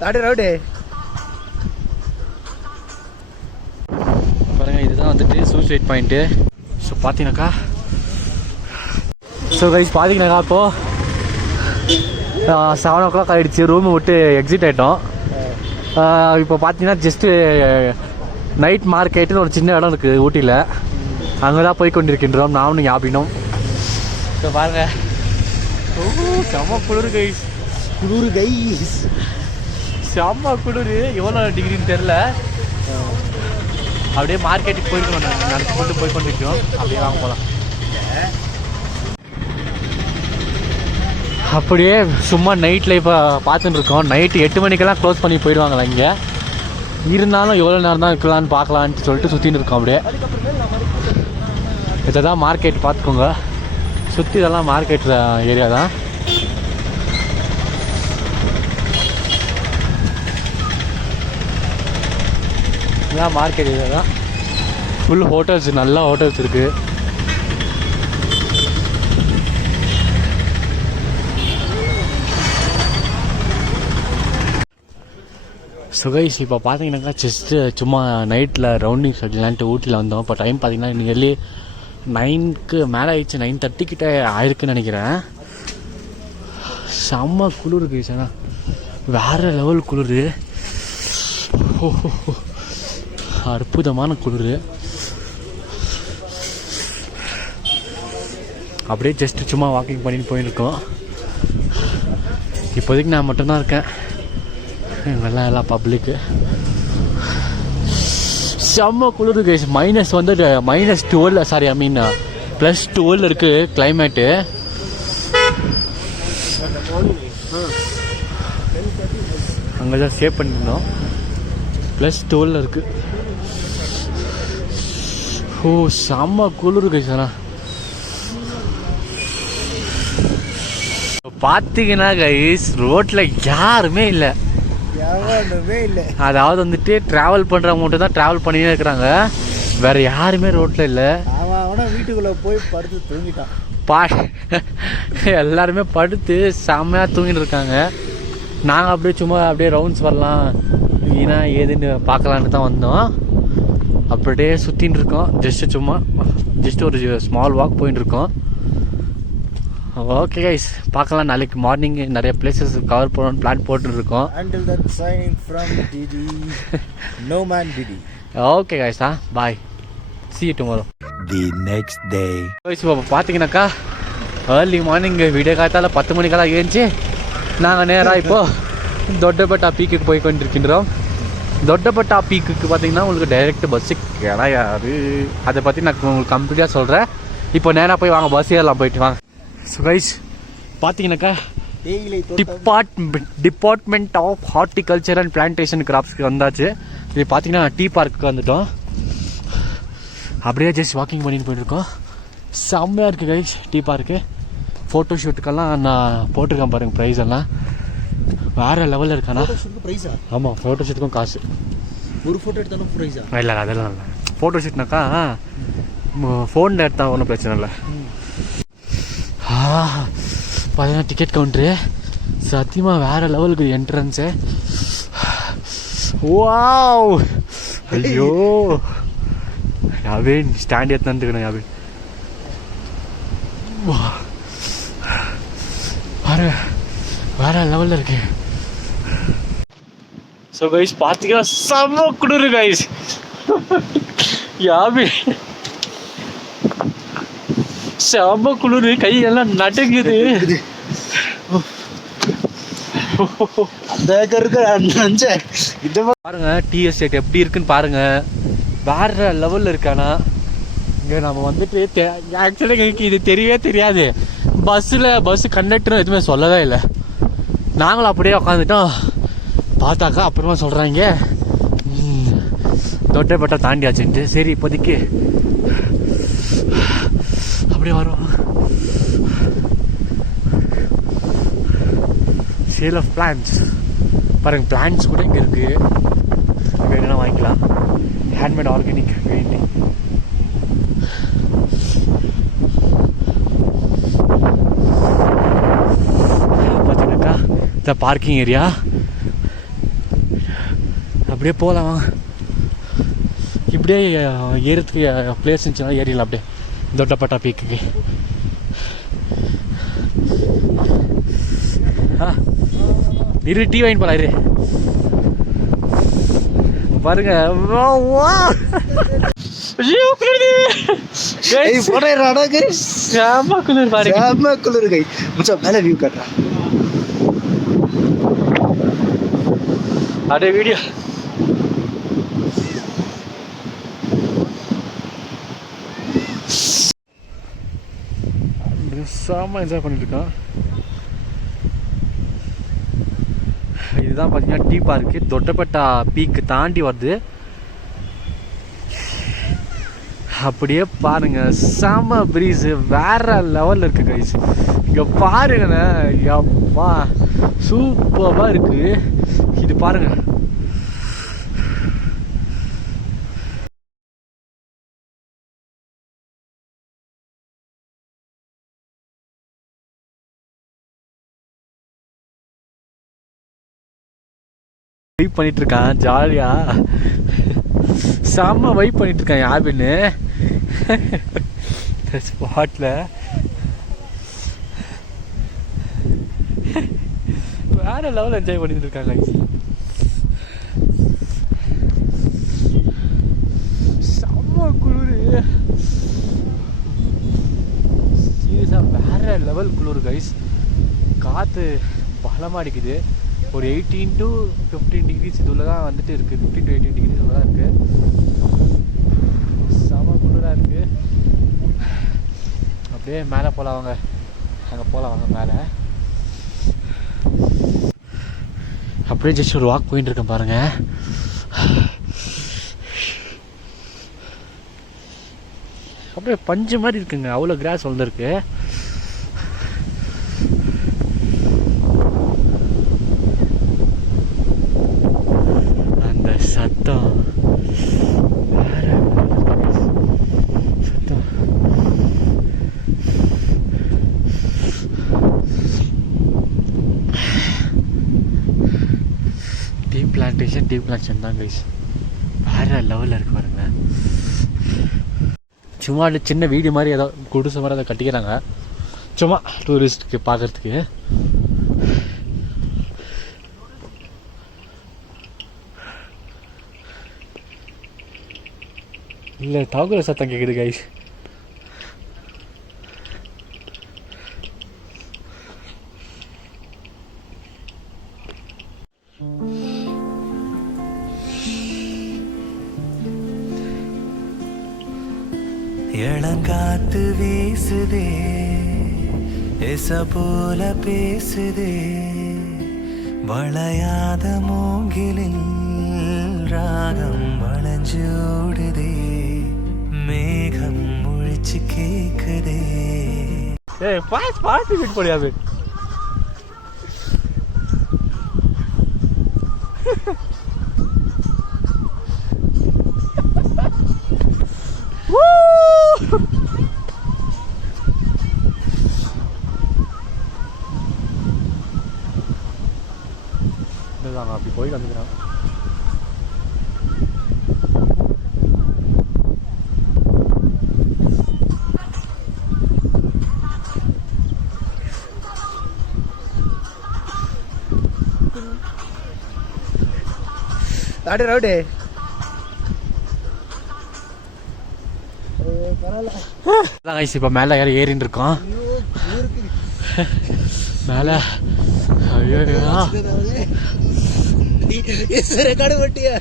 பாருங்க, இதுதான் வந்துட்டு சூசைட் பாயிண்ட்டு. ஸோ பார்த்தீங்கன்னாக்கா இப்போது 7 o'clock ஆகிடுச்சு. ரூமை விட்டு எக்ஸிட் ஆகிட்டோம். இப்போ பார்த்தீங்கன்னா ஜஸ்ட்டு நைட் மார்க்கெட்டுன்னு ஒரு சின்ன இடம் இருக்குது ஊட்டியில். அங்கே தான் போய் கொண்டிருக்கின்றோம் நானும் ஞாபகம். இப்போ பாருங்க, செம்ம குளிர் கைஸ், செம்ம குளிர். எவ்வளோ டிகிரின்னு தெரில. அப்படியே மார்க்கெட்டுக்கு போயிருக்கோம், நடந்து கொண்டு போய் கொண்டிருக்கோம். அப்படியே வாங்க போகலாம். அப்படியே சும்மா நைட் லைஃப்பை பார்த்துட்டு இருக்கோம். நைட்டு 8 மணிக்கெல்லாம் க்ளோஸ் பண்ணி போயிடுவாங்களா இங்கே. இருந்தாலும் எவ்வளோ நேரம் தான் இருக்கலான்னு பார்க்கலான்ட்டு சொல்லிட்டு சுற்றின்னு இருக்கோம். அப்படியே இதை தான் மார்க்கெட் பார்த்துக்கோங்க. சுற்றி இதெல்லாம் மார்க்கெட் ஏரியா தான். இதெல்லாம் மார்க்கெட் ஏரியா தான். ஃபுல் ஹோட்டல்ஸ், நல்ல ஹோட்டல்ஸ் இருக்குது. சுகைஸ் இப்போ பார்த்தீங்கன்னாக்கா ஜஸ்ட்டு சும்மா நைட்டில் ரவுண்டிங் அடிக்கலான்ட்டு ஊட்டியில் வந்தோம். இப்போ டைம் பார்த்தீங்கன்னா நியர்லி 9க்கு மேலே ஆயிடுச்சு. 9:30 கிட்ட ஆயிருக்குன்னு நினைக்கிறேன். செம்ம குளிர் இருக்கு சார், வேறு லெவல் குளிர். அற்புதமான குளிர். அப்படியே ஜஸ்ட்டு சும்மா வாக்கிங் பண்ணிட்டு போயிருக்கோம். இப்போதைக்கு நான் மட்டும்தான் இருக்கேன், நல்லா எல்லாம் பப்ளிக்கு. செம்ம குளிர் கைஸ். மைனஸ் வந்து -12, சாரி ஐ மீன் +12 இருக்குது கிளைமேட்டு. அங்கே தான் சேவ் பண்ணியிருந்தோம். +12 இருக்குது. ஓ செம்ம குளிர் கைஸ். ஆனால் பார்த்தீங்கன்னா கைஸ் ரோட்டில் யாருமே இல்லை. அதாவது வந்துட்டு டிராவல் பண்ணுறவங்க மட்டும் தான் டிராவல் பண்ணியே இருக்கிறாங்க. வேற யாருமே ரோட்டில் இல்லை. வீட்டுக்குள்ளே போய் படுத்து தூங்கிட்டான். எல்லாருமே படுத்து செம்மையாக தூங்கிட்டு இருக்காங்க. நாங்கள் அப்படியே சும்மா அப்படியே ரவுண்ட்ஸ் வரலாம், ஏன்னா ஏதுன்னு பார்க்கலான்னு தான் வந்தோம். அப்படியே சுற்றின்னு இருக்கோம். ஜஸ்ட் ஒரு ஸ்மால் வாக் போயின்னு இருக்கோம். ஓகே கைஸ், பார்க்கலாம். நாளைக்கு மார்னிங் நிறைய பிளேசஸ் கவர் பண்ணணும்னு பிளான் போட்டுருக்கோம். Until that signing from Didi, no man Didi. Okay guys, bye, see you tomorrow. The next day. இப்போ பார்த்தீங்கன்னாக்கா ஏர்லி மார்னிங் விடிய காத்தால 10 மணிக்கெல்லாம் ஏஞ்சி நாங்கள் நேராக இப்போது தொட்டபெட்டா பீக்குக்கு போய் கொண்டிருக்கின்றோம். தொட்டபெட்டா பீக்குக்கு பார்த்தீங்கன்னா உங்களுக்கு டைரெக்ட் பஸ்ஸு கிடையாது. அதை பற்றி நான் உங்களுக்கு கம்ப்ளீட்டாக சொல்கிறேன். இப்போ நேராக போய் வாங்க, பஸ் ஏறலாம், போயிட்டு வாங்க. ஸோ கைஸ் பார்த்தீங்கன்னாக்கா department of horticulture and plantation கிராப்ஸ்க்கு வந்தாச்சு. இது பார்த்தீங்கன்னா டீ பார்க்குக்கு வந்துட்டோம். அப்படியே ஜஸ்ட் வாக்கிங் பண்ணிட்டு போயிட்டுருக்கோம். செம்மையாக இருக்குது கைஸ் டீ பார்க்கு. ஃபோட்டோ ஷூட்டுக்கெல்லாம் நான் போட்டிருக்கேன் பாருங்கள், ப்ரைஸ் எல்லாம் வேறு லெவலில் இருக்காண்ணா. ஆமாம், ஃபோட்டோ ஷூட்டுக்கும் காசு. ஒரு ஃபோட்டோ எடுத்தாலும் ப்ரைஸா? இல்லை அதெல்லாம் இல்லை. ஃபோட்டோ ஷூட்னாக்கா ஃபோனில் எடுத்தால் ஒன்றும் பிரச்சனை இல்லை. பார்த்தீங்கன்னா டிக்கெட் கவுண்ட்ரு சத்தியமாக வேறு லெவலுக்கு என்ட்ரன்ஸு. வாவ், ஐயோ யாவேன் ஸ்டாண்ட் எடுத்துக்கணும். யாவேன் வேறு லெவலில் இருக்கு. ஸோ கைஸ் பார்த்தீங்கன்னா செம்ம குளிர் கைஸ். யாவே செம்ம குளிர், கையெல்லாம் நடுங்குது. பாருங்க டீ எஸ்டேட் எப்படி இருக்குன்னு பாருங்க, வேற லெவல்ல இருக்கானா. இங்க நம்ம வந்துட்டு ஆக்சுவலி எங்களுக்கு இது தெரியவே தெரியாது. பஸ் கண்டக்டரும் எதுவுமே சொல்லவே இல்லை. நாங்களும் அப்படியே உட்காந்துட்டோம். பார்த்தாக்கா அப்புறமா சொல்றாங்க தொட்டப்பட்டா தாண்டியாச்சுன்ட்டு. சரி இப்போதைக்கு அப்படியே வரும். சேல் ஆஃப் பிளான்ஸ் பாருங்க, பிளான்ஸ் கூட இங்கே இருக்கு. வேணும்னா வாங்கிக்கலாம். Handmade organic painting. பார்த்தீங்கன்னாக்கா இந்த பார்க்கிங் ஏரியா. அப்படியே போகலாம் வாங்க. இப்படியே ஏறத்துக்கு பிளேஸ் இருந்துச்சுன்னா ஏறிடலாம் அப்படியே தொட்டப்பட்டா பீக்குக்கு. இரு டீ வாங்கி போகலாம். இரு பாருங்க. செம்ம குளிர் பாருங்க. செம்ம குளிர் கை. மச்சான் மேல வியூ காட்டுறேன். அப்படியே வீடியோ செம்ம என்ஜாய் பண்ணிட்டு இருக்கான். இதுதான் பார்த்தீங்கன்னா டீ பார்க்கு. தொட்டப்பட்டா பீக்கு தாண்டி வருது. அப்படியே பாருங்க செம்ம ப்ரீஸ் வேற லெவலில் இருக்கு கைஸ். இங்கே பாருங்கண்ணே, அப்பா சூப்பராக இருக்கு. இது பாருங்க. வைப் பண்ணிட்டு இருக்கான் ஜாலியா. செம்ம வைப் பண்ணிட்டு இருக்கான் யாபின்னு ஸ்பாட்ல. வேற லெவல் என்ஜாய் பண்ணிட்டு இருக்காங்க. செம்ம குளிர் சீரியஸா, வேற லெவல் குளிர் கைஸ். காற்று பலமாக அடிக்குது. ஒரு 18 to 15 டிகிரிஸ் இதுல தான் வந்துட்டு இருக்குது. 15 to 18 டிகிரிஸ் தான் இருக்குது. செம குளிராக இருக்குது. அப்படியே மேலே போகலாம் வாங்க. அங்கே போகலாம் வாங்க மேலே. அப்படியே ஜஸ்ட் ஒரு வாக் போயிட்டு இருக்கேன் பாருங்க. அப்படியே பஞ்சு மாதிரி இருக்குங்க, அவ்வளோ கிராஸ் வளர்ந்துருக்கு. சத்தம் வேற சத்தம். டீ பிளான்டேஷன் தான் கைஸ். வேற லெவலில் இருக்கு பாருங்க. சும்மா சின்ன வீடு மாதிரி ஏதோ குடிசை மாதிரி அதை கட்டிக்கிறாங்க சும்மா டூரிஸ்ட்டுக்கு பார்க்கறதுக்கு. இல்லை டாகுல சத்தம் கேட்குது கைஸ். இளங்காத்து வீசுதே, எச போல பேசுதே, வளையாத மூங்கிலில் ராகம் வளைஞ்சோடுதே, மேகம் முழிச்சு கேக்குதே. ஏய் பாட்டு விட் போடியாது. அப்படி போய் வந்துக்கிறான். ரவுடே இப்போ மேலே யாரும் ஏறின்னு இருக்கோம். மேலே ஐயோ ரெக்கார்டு பட்டியா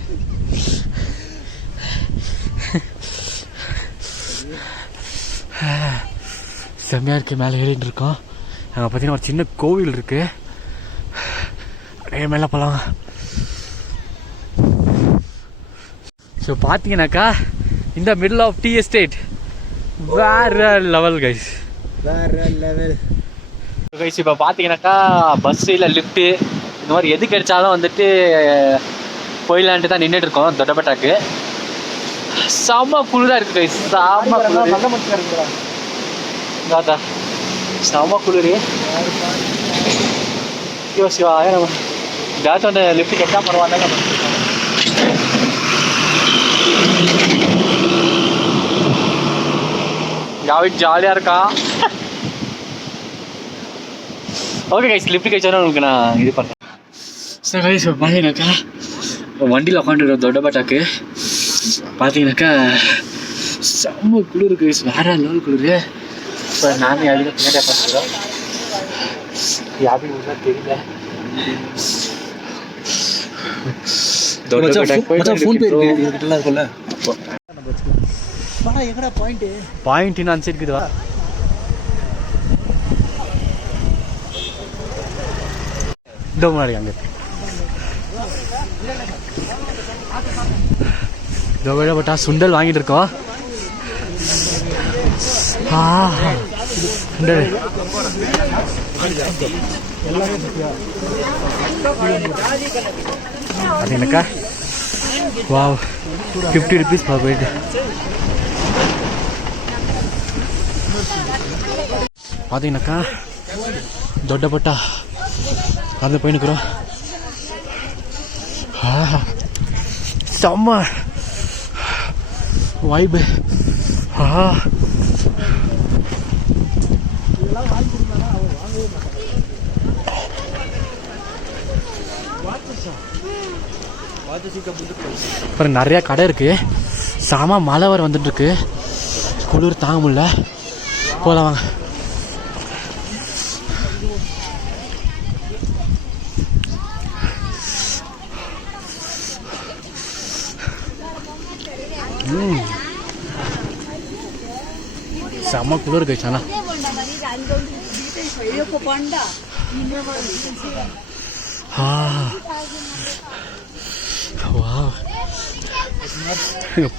செம்மையாக இருக்குது. மேலே ஏறின்னு இருக்கோம். அங்கே பார்த்தீங்கன்னா ஒரு சின்ன கோவில் இருக்குது. அப்படியே மேலே போகலாம். ஸோ பார்த்தீங்கன்னாக்கா இந்த மிடில் ஆஃப் டீ எஸ்டேட் வேற லெவல் கைஸ், வேற லெவல் கைஸ். இப்போ பார்த்தீங்கன்னாக்கா பஸ்ஸு இல்லை லிஃப்ட்டு இந்த மாதிரி எது கிடைச்சாலும் வந்துட்டு போயிடலான்ட்டு தான் நின்றுட்டு இருக்கோம். தொட்டப்பட்டாக்கு செம்ம குளிராக இருக்குது கைஸ். செம்ம குளிர் தாத்தா, செம்ம குளிர். சிவா சிவா நம்ம டேரக்ட் வந்து லிஃப்ட் கெட்டா பரவாயில்ல. யாவின் ஜாலியாக இருக்கா? ஓகே கைஸ், லிஃப்ட் கைச்சாலும் உங்களுக்கு நான் இது பண்ணுறேன். சார் கைஸ் பார்த்தீங்கன்னாக்கா வண்டியில் உட்காந்துருக்கோம் தொட்டபெட்டாக்கு. பார்த்தீங்கன்னாக்கா செம்ம குளிர் கைஸ், வேற லெவல் குளிர். இப்போ நானும் யாரும் பின்னாடி பார்த்துக்கிறோம். யாரும் ஒன்றும் தெரியல. பாயிண்ட் இன்னும் அந்த சைடு இருக்குதா? இதோ முன்னாடி அங்கே இதோ விடப்பட்டா சுண்டல் வாங்கிட்டு இருக்கோம். சுண்டல் பார்த்தீங்கன்னாக்கா வாவ் 50 rupees per plate. பார்த்தீங்கன்னாக்கா தொட்டபெட்டா அந்த போயினுக்குறோம். செம்ம வைபு. அப்புறம் நிறையா கடை இருக்கு. சாம மழை வர வந்துட்டு இருக்கு, குளிர் தாங்க முடியல. போகலாம் வாங்க. செம்ம குளிர் இருக்கு. ஆனால்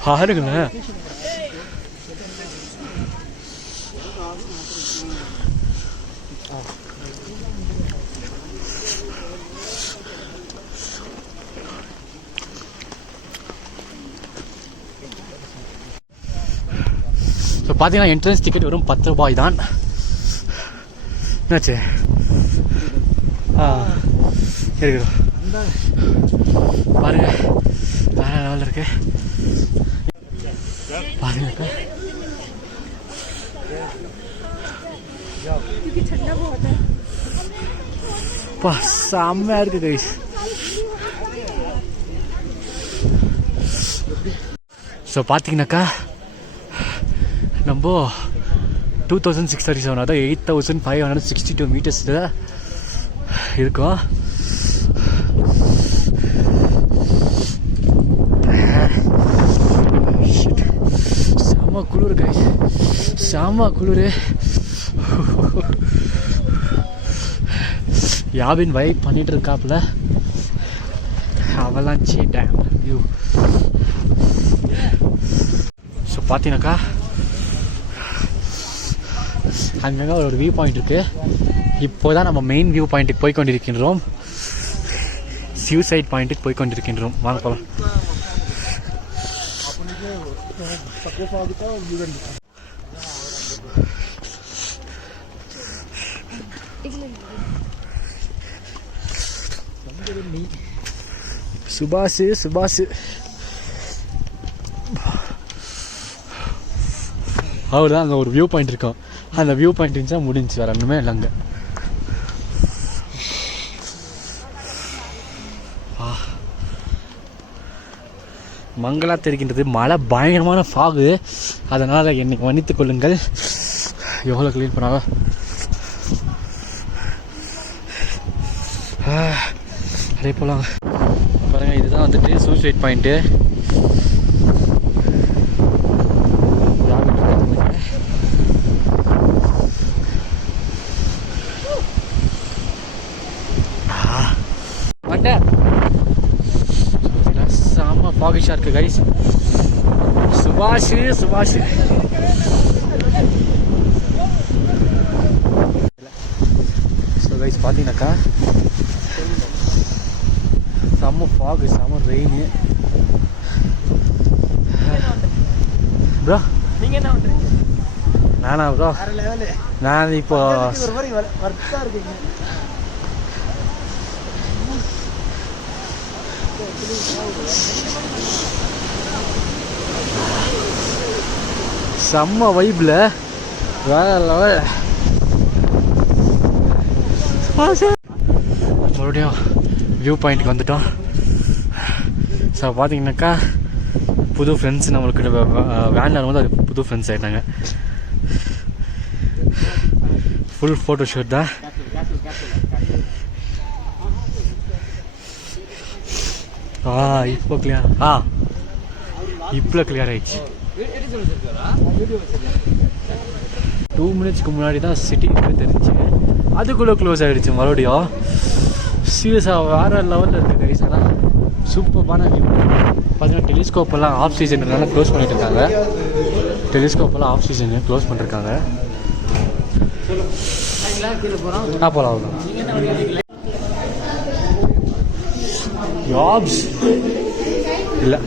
பாருங்களேன், ஸோ பார்த்தீங்கன்னா என்ட்ரன்ஸ் டிக்கெட் வெறும் 10 ரூபாய் தான். என்னாச்சு? இருக்குது பாருங்க, வேற லெவலில் இருக்கு பாருங்க. செம்மையா இருக்கு கைஸ். ஸோ பார்த்தீங்கன்னாக்கா நம்ம 2637, அதாவது 8562 மீட்டர்ஸில் இருக்கோம். செம்ம குளிர் கைஸ், செம்ம குளிர். யாவின் வைப் பண்ணிட்டு இருக்காப்புல. Avalanche dam view. ஸோ பார்த்தீங்கன்னாக்கா அங்கங்கே ஒரு வியூ பாயிண்ட் இருக்கு. இப்போ தான் நம்ம மெயின் வியூ பாயிண்ட்டுக்கு போய் கொண்டிருக்கின்றோம். சூசைட் பாயிண்ட்டுக்கு போய் கொண்டிருக்கின்றோம். வாங்க போகலாம். சுபாஷ் சுபாஷ் அவர் தான் அங்கே ஒரு வியூ பாயிண்ட் இருக்கும். அந்த வியூ பாயிண்ட் இருந்துச்சா முடிஞ்சு, வேற ஒன்றுமே இல்லை அங்கே. மங்களா தெரிகின்றது. மழை பயங்கரமான ஃபாகு, அதனால் என்னை மன்னித்துக் கொள்ளுங்கள். எவ்வளோ க்ளீன் பண்ணாலும் அதே போலாம். பாருங்க, இதுதான் வந்துட்டு சூசைட் பாயிண்ட்டு. செம்ம ஃபாகிஷாக இருக்கு கைஸ். சுபாஷ் சுபாஷ் ஸோ கைஸ் பார்த்தீங்கன்னாக்கா செம்ம ஃபாகு, செம்ம ரெயின். ப்ரோ நீங்கள் என்ன பண்ணுறீங்க? நானா ப்ரோ, நான் இப்போ செம்ம வைப்ல வேற லெவல். மறுபடியும் வியூ பாயிண்ட்டுக்கு வந்துட்டோம். ஸோ பார்த்தீங்கன்னாக்கா புது ஃப்ரெண்ட்ஸ் நம்மளுக்கு வேனில் வரும்போது அது புது ஃப்ரெண்ட்ஸ் ஆகிட்டாங்க. ஃபுல் ஃபோட்டோ ஷூட் தான். இப்போ கிளியர் இப்போ கிளியர் ஆயிடுச்சு. 2 மினிட்ஸ்க்கு முன்னாடி தான் சிட்டி தெரிஞ்சு அதுக்குள்ளே க்ளோஸ் ஆகிடுச்சு மறுபடியும். சீரியஸாக வேறு லெவலில் இருக்குது கைஸ். ஆனால் சூப்பரான வியூ. பார்த்தீங்கன்னா டெலிஸ்கோப்பெல்லாம் ஆஃப் சீசன்றதுனால க்ளோஸ் பண்ணிட்டு இருக்காங்க. டெலிஸ்கோப்பெல்லாம் ஆஃப் சீசன் க்ளோஸ் பண்ணிருக்காங்க. போகலாம் ஜாப்ஸ் இல்லை.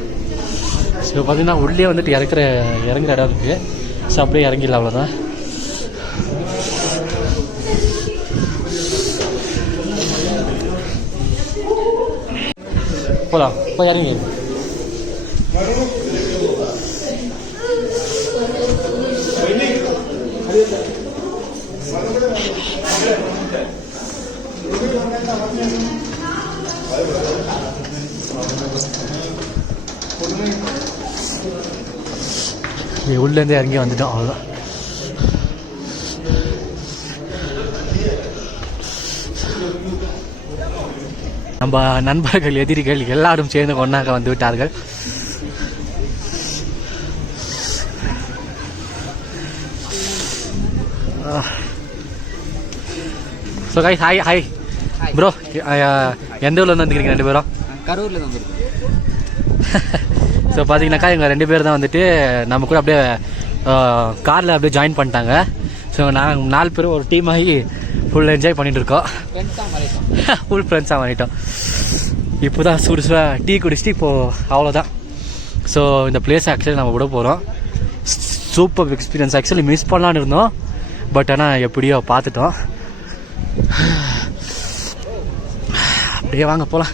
ஸோ பார்த்தீங்கன்னா உள்ளே வந்துட்டு இறங்குற இடம் இருக்குது. ஸோ அப்படியே இறங்கிடலாம், அவ்வளோதான். போகலாம், போய் இறங்கி. உள்ளேருந்து இறங்கி வந்துட்டோம், அவ்வளோதான். நம்ம நண்பர்கள் எதிரிகள் எல்லாரும் சேர்ந்து ஒன்றாக வந்து விட்டார்கள். So guys, hi hi bro. எந்த ஊர்லேருந்து வந்துக்கிறீங்க ரெண்டு பேரும்? கரூரில் வந்துருக்கு. ஸோ பார்த்தீங்கன்னாக்கா எங்கள் 2 பேர் தான் வந்துட்டு நம்ம கூட அப்படியே காரில் அப்படியே ஜாயின் பண்ணிட்டாங்க. ஸோ நாங்கள் 4 பேரும் ஒரு டீம் ஆகி ஃபுல் என்ஜாய் பண்ணிட்டு இருக்கோம். ஃபுல் ஃப்ரெண்ட்ஸாக பண்ணிட்டோம். இப்போ தான் சுடுசுவாக டீ குடிச்சிட்டு இப்போது அவ்வளோதான். ஸோ இந்த பிளேஸ் ஆக்சுவலி நம்ம விட போகிறோம். Super experience. ஆக்சுவலி மிஸ் பண்ணலான்னு இருந்தோம், பட் ஆனால் எப்படியோ பார்த்துட்டோம். அப்படியே வாங்க போகலாம்.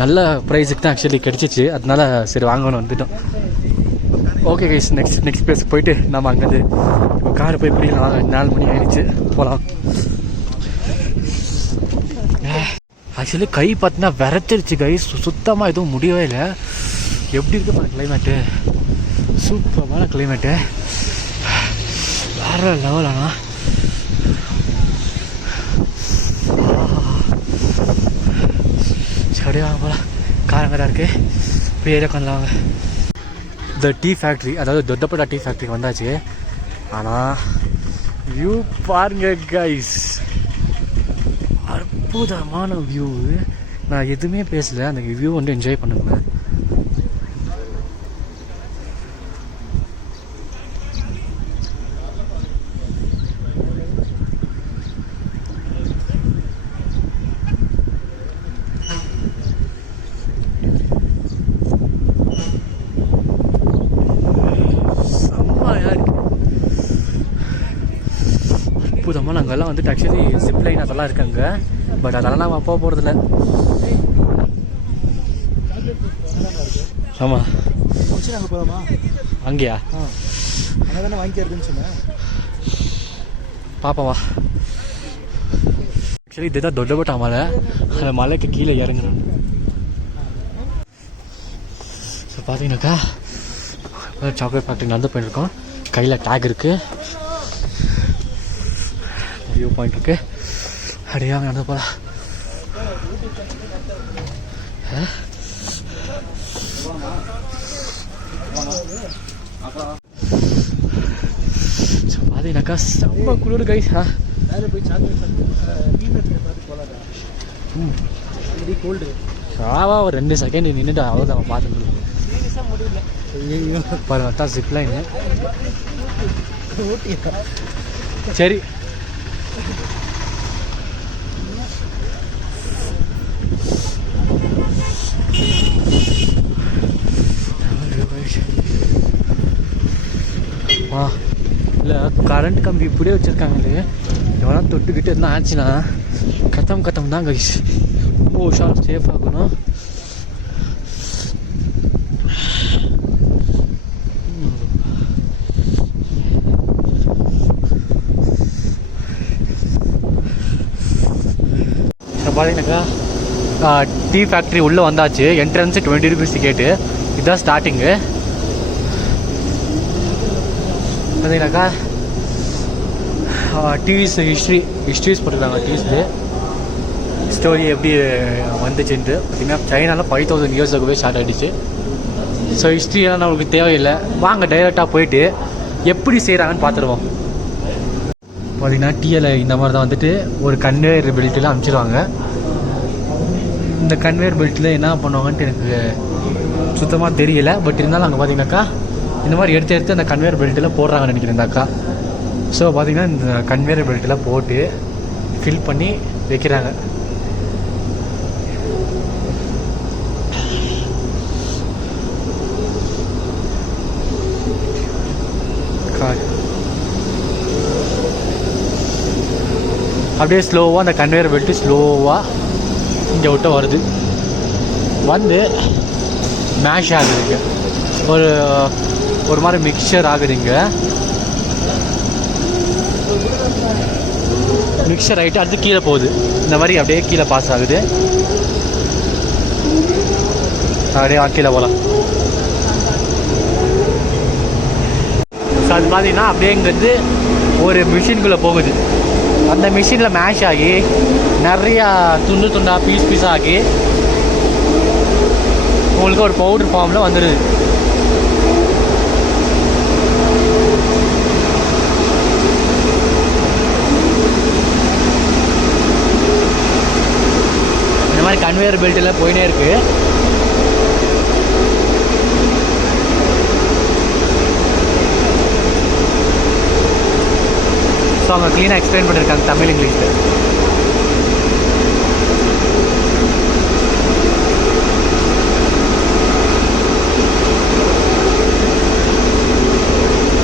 நல்ல ப்ரைஸுக்கு தான் ஆக்சுவலி கிடச்சிச்சு, அதனால சரி வாங்கன்னு வந்துட்டோம். ஓகே கைஸ், நெக்ஸ்ட் பிளேஸுக்கு போயிட்டு நம்ம அங்கேருந்து இப்போ காரை போய் பிடிக்கலாம். 4 மணி ஆகிடுச்சு, போகலாம். ஆக்சுவலி கை பார்த்தீங்கன்னா விரைச்சிருச்சு கைஸ். சுத்தமாக எதுவும் முடியவே இல்லை. எப்படி இருக்கு பாருங்க கிளைமேட்டு. சூப்பரான கிளைமேட்டு, வேற லெவல். ஆனால் அப்படியே வாங்க போகலாம். காரங்கடா இருக்குது, இப்படி ஏரியா உட்காந்துலாங்க. இந்த டீ ஃபேக்ட்ரி, அதாவது தொட்டப்பட்டா டீ ஃபேக்ட்ரிக்கு வந்தாச்சு. ஆனால் வியூ பாருங்க கைஸ், அற்புதமான வியூ. நான் எதுவுமே பேசலை, அந்த வியூ வந்து என்ஜாய் பண்ணுங்க. அற்புதமாக நாங்கள்லாம் வந்துட்டு ஆக்சுவலி ஜிப் லைன் அதெல்லாம் இருக்காங்க, பட் அதெல்லாம் நான் போக போகிறதில்ல. ஆமாம், போகலாமா? அங்கேயா? அங்கே தானே வாங்கிக்கிறதுன்னு சொன்னேன். பாப்பாவா? ஆக்சுவலி இதுதான் தொட்டப்பட்டா மலை. அந்த மலைக்கு கீழே இறங்கணும். ஸோ பார்த்தீங்கன்னாக்கா சாக்லேட் ஃபேக்ட்ரி நடந்து போயிருக்கோம். கையில் டேக் இருக்குது, வியூ பாயிண்ட் இருக்குது. அப்படியே நடந்து போகலாம். பார்த்தீங்கன்னாக்கா செம்ம குளிர் கைஸ். போய் கோல்டு ஆவா, ஒரு 2 செகண்ட் நின்றுட்டு அவ்வளோதான் நம்ம பார்த்துட்டு பாருங்க. Zip line. சரி, இல்லை கரண்ட் கம்பி இப்படியே வச்சுருக்காங்களே. எவ்வளோ தொட்டுக்கிட்டு இருந்தால் ஆச்சுன்னா கத்தம் தான் கைஸ். ஓ உஷார் சேஃப் ஆகணும். பார்த்தீங்கன்னாக்கா டீ ஃபேக்ட்ரி உள்ளே வந்தாச்சு. Entrance 20 rupees ticket. இதுதான் ஸ்டார்டிங்கு. பார்த்தீங்கன்னாக்கா டிவிஸ் ஹிஸ்ட்ரிஸ் போட்டுருக்காங்க. டிவிஸ்து ஸ்டோரி எப்படி வந்துச்சுன்ட்டு. பார்த்திங்கன்னா சைனாவில் 5000 years ஆகவே ஸ்டார்ட் ஆகிடுச்சு. ஸோ ஹிஸ்ட்ரியெல்லாம் நம்மளுக்கு தேவையில்லை. வாங்க டைரெக்டாக போயிட்டு எப்படி செய்கிறாங்கன்னு பார்த்துருவோம். பார்த்திங்கன்னா டீயில் இந்த மாதிரி தான் வந்துட்டு ஒரு கன்வேயர் பெல்ட்டில் அனுப்பிச்சிடுவாங்க. இந்த கன்வேயர் பெல்ட்டில் என்ன பண்ணுவாங்கன்ட்டு எனக்கு சுத்தமாக தெரியல. பட் இருந்தாலும் அங்கே பார்த்தீங்கன்னாக்கா இந்த மாதிரி எடுத்து அந்த கன்வேயர் பெல்ட்டில் போடுறாங்கன்னு நினைக்கிறேன் இந்த அக்கா. ஸோ பார்த்திங்கன்னா இந்த கன்வேயர் பெல்ட்டில் போட்டு ஃபில் பண்ணி வைக்கிறாங்க. அப்படியே ஸ்லோவாக அந்த கன்வேயர் பெல்ட்டு ஸ்லோவாக இங்கே விட்டு வருது. வந்து மேஷ் ஆகுதுங்க. ஒரு மாதிரி மிக்சர் ஆகுதுங்க. மிக்சர் ஆகிட்டு அடுத்து கீழே போகுது. இந்த மாதிரி அப்படியே கீழே பாஸ் ஆகுது. அப்படியே கீழே போகலாம். ஸோ அது பார்த்தீங்கன்னா அப்படியேங்கிறது ஒரு மிஷின்குள்ளே போகுது. அந்த மிஷினில் மேஷ் ஆகி நிறையா துண்டாக பீஸ் ஆகி உங்களுக்கு ஒரு பவுடர் ஃபார்மில் வந்துடுது. இந்த மாதிரி கன்வேயர் பெல்ட்டில் போயினே இருக்குது. ஸோ அவங்க க்ளீனாக எக்ஸ்பிளைன் பண்ணியிருக்காங்க தமிழ் இங்கிலீஷில்.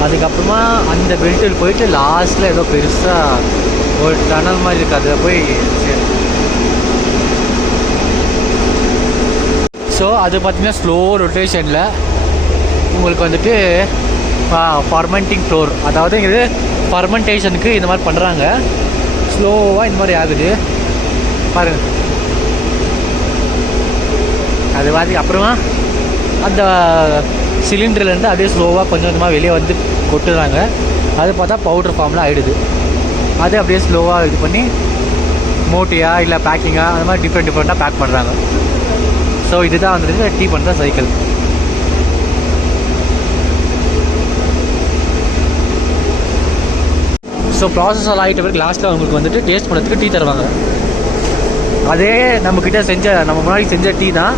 அதுக்கப்புறமா அந்த பெல்ட்டில் போயிட்டு லாஸ்ட்டில் ஏதோ பெருசாக ஒரு டனல் மாதிரி இருக்குது. அதில் போய் ஸோ அது பார்த்திங்கன்னா ஸ்லோ ரொட்டேஷனில் உங்களுக்கு வந்துட்டு ஃபர்மெண்டிங் ஃப்ளோர், அதாவது இது ஃபர்மெண்டேஷனுக்கு இந்த மாதிரி பண்ணுறாங்க. ஸ்லோவாக இந்த மாதிரி ஆகுது பாருங்கள். அது மாதிரி அப்புறமா அந்த சிலிண்டர்லேருந்து அப்படியே ஸ்லோவாக கொஞ்சம் கொஞ்சமாக வெளியே வந்து கொட்டுறாங்க. அது பார்த்தா பவுடர் ஃபார்மில் ஆகிடுது. அது அப்படியே ஸ்லோவாக இது பண்ணி மூட்டையாக இல்லை பேக்கிங்காக அந்த மாதிரி டிஃப்ரெண்ட்டாக பேக் பண்ணுறாங்க. ஸோ இதுதான் வந்துட்டு டீ பண்ணுற சைக்கிள். ஸோ ப்ராசஸ் எல்லாம் ஆகிட்ட பிறகு லாஸ்ட்டில் அவங்களுக்கு வந்துட்டு டேஸ்ட் பண்ணுறதுக்கு டீ தருவாங்க. அதே நம்மக்கிட்ட நம்ம முன்னாடி செஞ்ச டீ தான்.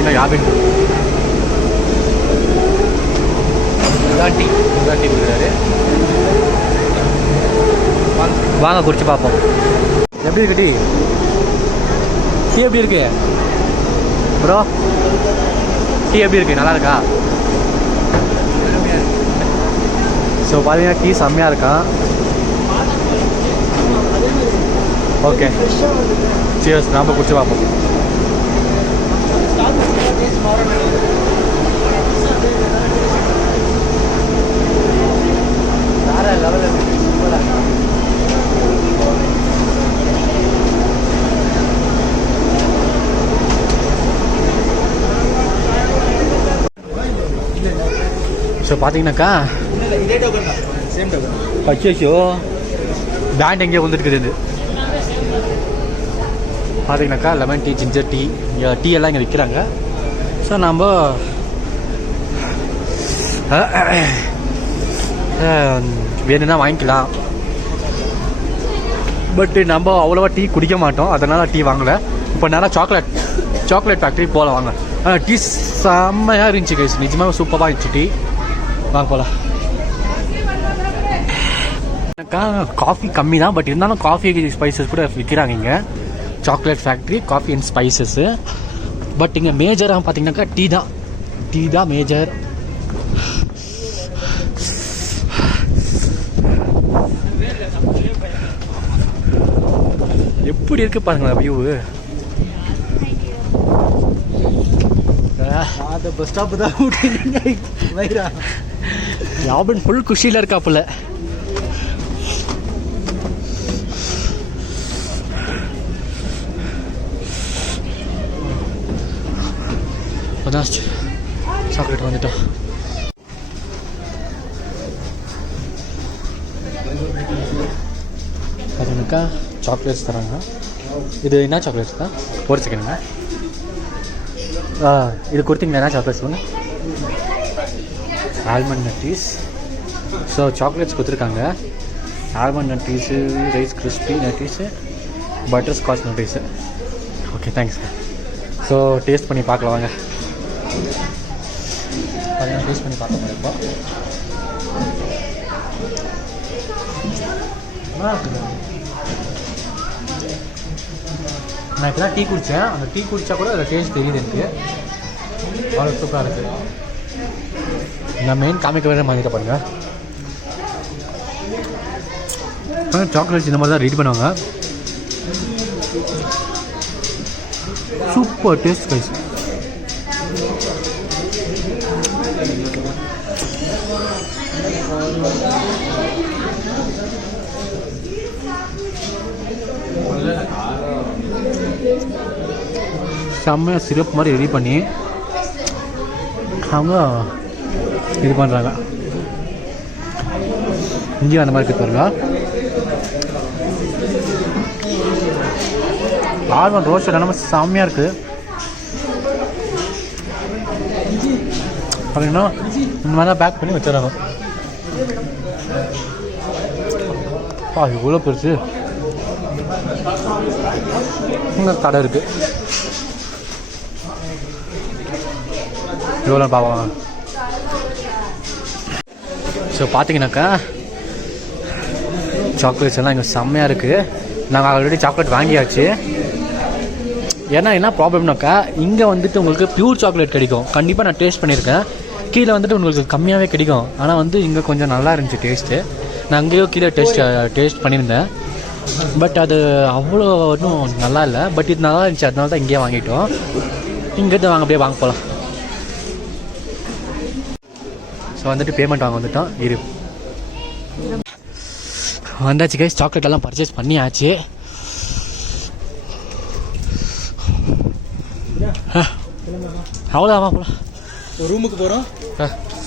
அங்கே யாபின் டீ கொடுக்குறாரு. வாங்க குடிச்சு பார்ப்போம் எப்படி இருக்கு டீ. டீ எப்படி இருக்கு ப்ரோ? டீ எப்படி இருக்கு? நல்லா இருக்கா? ஸோ பார்த்தீங்கன்னா டீ செம்மையாக இருக்கான். Okay cheers. நாம் குடிச்சு பார்ப்போம். வேற லெவலில் ஸோ பார்த்தீங்கன்னாக்கா அச்சோ பேண்ட் எங்கேயோ வந்துருக்குது. இது பார்த்தீங்கன்னாக்கா lemon tea, ginger tea, tea எல்லாம் இங்கே விற்கிறாங்க. ஸோ நம்ம வேணும்னா வாங்கிக்கலாம். பட் நம்ம அவ்வளோவா டீ குடிக்க மாட்டோம், அதனால் டீ வாங்கலை. இப்போ நேரம் சாக்லேட் ஃபேக்ட்ரி போகலாம் வாங்க. டீ செம்மையாக இருந்துச்சு கைஸ், நிஜமாக சூப்பராக இருந்துச்சு டீ. வாங்க போகலாம். காஃபி கம்மி தான், பட் இருந்தாலும் காஃபி ஸ்பைசஸ் கூட விற்கிறாங்க இங்கே. Chocolate factory coffee and spices. But இங்கே மேஜராக பார்த்தீங்கன்னாக்கா டீ தான் மேஜர். எப்படி இருக்கு பாருங்களா வியூவு. அந்த பஸ் ஸ்டாப் தான் வைரா யாபன் ஃபுல் குஷியில் இருக்காப்புல. சாக்லேட் வந்துட்டோம். பார்த்தீங்கன்னாக்கா சாக்லேட்ஸ் தராங்க. இது என்ன சாக்லேட்ஸ் தான்? ஒரு செகண்டுங்க. இது கொடுத்தீங்களா? என்ன சாக்லேட்ஸ் ஒன்று? Almond nutties. ஸோ சாக்லேட்ஸ் கொடுத்துருக்காங்க. Almond nutties, rice crispy nutties, butterscotch nutties. Okay, thanks. So taste பண்ணி பார்க்கலாம் வாங்க. பார்த்தீங்கன்னா டேஸ்ட் பண்ணி பார்க்க முடியும். நான் இப்போ தான் டீ குடித்தேன். அந்த டீ குடித்தா கூட அதில் டேஸ்ட் தெரியுது எனக்கு. அவ்வளோ சூப்பராக இருக்குது. நான் மெயின் காமிக்க வேறு மாதிரி பாருங்க. சாக்லேட்ஸ் இந்த மாதிரி தான் ரெடி பண்ணுவாங்க. Super taste guys. செம்மையாக சிரப் மாதிரி ரெடி பண்ணி அவங்க இது பண்ணுறாங்க. இங்கேயும் அந்த மாதிரி இருக்குது பாருங்க. ஆல்மண்ட் ரோஸ்ட் நம்ம செம்மையாக இருக்குது. பார்த்தீங்கன்னா இந்த மாதிரி தான் பேக் பண்ணி வச்சுறாங்க. இவ்வளோ பெருசு. இங்கே கடை இருக்குது. எவ்வளோ பார்க்கலாம். ஸோ பார்த்தீங்கன்னாக்கா சாக்லேட்ஸ் எல்லாம் இங்கே செம்மையாக இருக்குது. நாங்கள் ஆல்ரெடி சாக்லேட் வாங்கியாச்சு. ஏன்னா என்ன ப்ராப்ளம்னாக்கா இங்கே வந்துட்டு உங்களுக்கு ப்யூர் சாக்லேட் கிடைக்கும். கண்டிப்பாக நான் டேஸ்ட் பண்ணியிருக்கேன். கீழே வந்துட்டு உங்களுக்கு கம்மியாகவே கிடைக்கும். ஆனால் வந்து இங்கே கொஞ்சம் நல்லா இருந்துச்சு டேஸ்ட்டு. நான் அங்கேயோ கீழே டேஸ்ட் பண்ணியிருந்தேன். பட் அது அவ்வளோ இன்னும் நல்லா இல்லை. பட் இது நல்லா இருந்துச்சு, அதனால தான் இங்கேயே வாங்கிட்டோம். இங்கேருந்து வாங்க, அப்படியே வாங்க போகலாம். ஸோ வந்துட்டு பேமெண்ட் வாங்க வந்துட்டோம். இரு வந்தாச்சு கைஸ். சாக்லேட் எல்லாம் பர்ச்சேஸ் பண்ணியாச்சு. அவ்வளோதான் போகலாம். ரூமுக்கு போகிறோம்,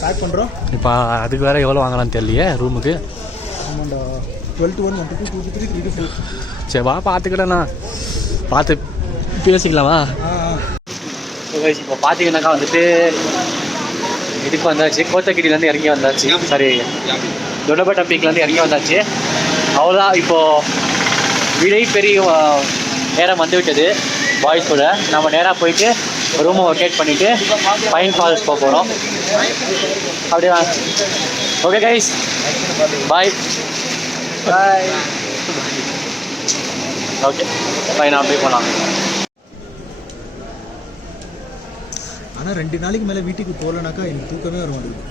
பேக் பண்ணுறோம். இப்போ அதுக்கு வேறு எவ்வளோ வாங்கலாம்னு தெரியலையே ரூமுக்கு. ஆமாண்டா, 12 to 1, 1 to 2, 2 to 3, 3 to 4. சரி வா, பார்த்துக்கிட்டேண்ணா. பார்த்து பேசிக்கலாமா? இப்போ பார்த்தீங்கன்னாக்கா வந்துட்டு இதுக்கு வந்தாச்சு. கோத்தகிரிலேருந்து இறங்கி வந்தாச்சு. சாரி, தொட்டபெட்டா பீக்லேருந்து இறங்கி வந்தாச்சு. அவ்வளோதான். இப்போது விடை பெரிய நேரம் வந்து விட்டது. பாய்ஸ் கூட நம்ம நேராக போயிட்டு ரூமை ஒர்க்கேட் பண்ணிவிட்டு பைன் ஃபால்ஸ் போக போகிறோம். அப்படியே வாங்க. ஓகே கைஸ், பாய் பாய். ஓகே பாய், நான் அப்படியே போகலாம். ஆனால் 2 நாளைக்கு மேலே வீட்டுக்கு போகலனாக்கா எனக்கு தூக்கமே வர மாட்டேங்குது.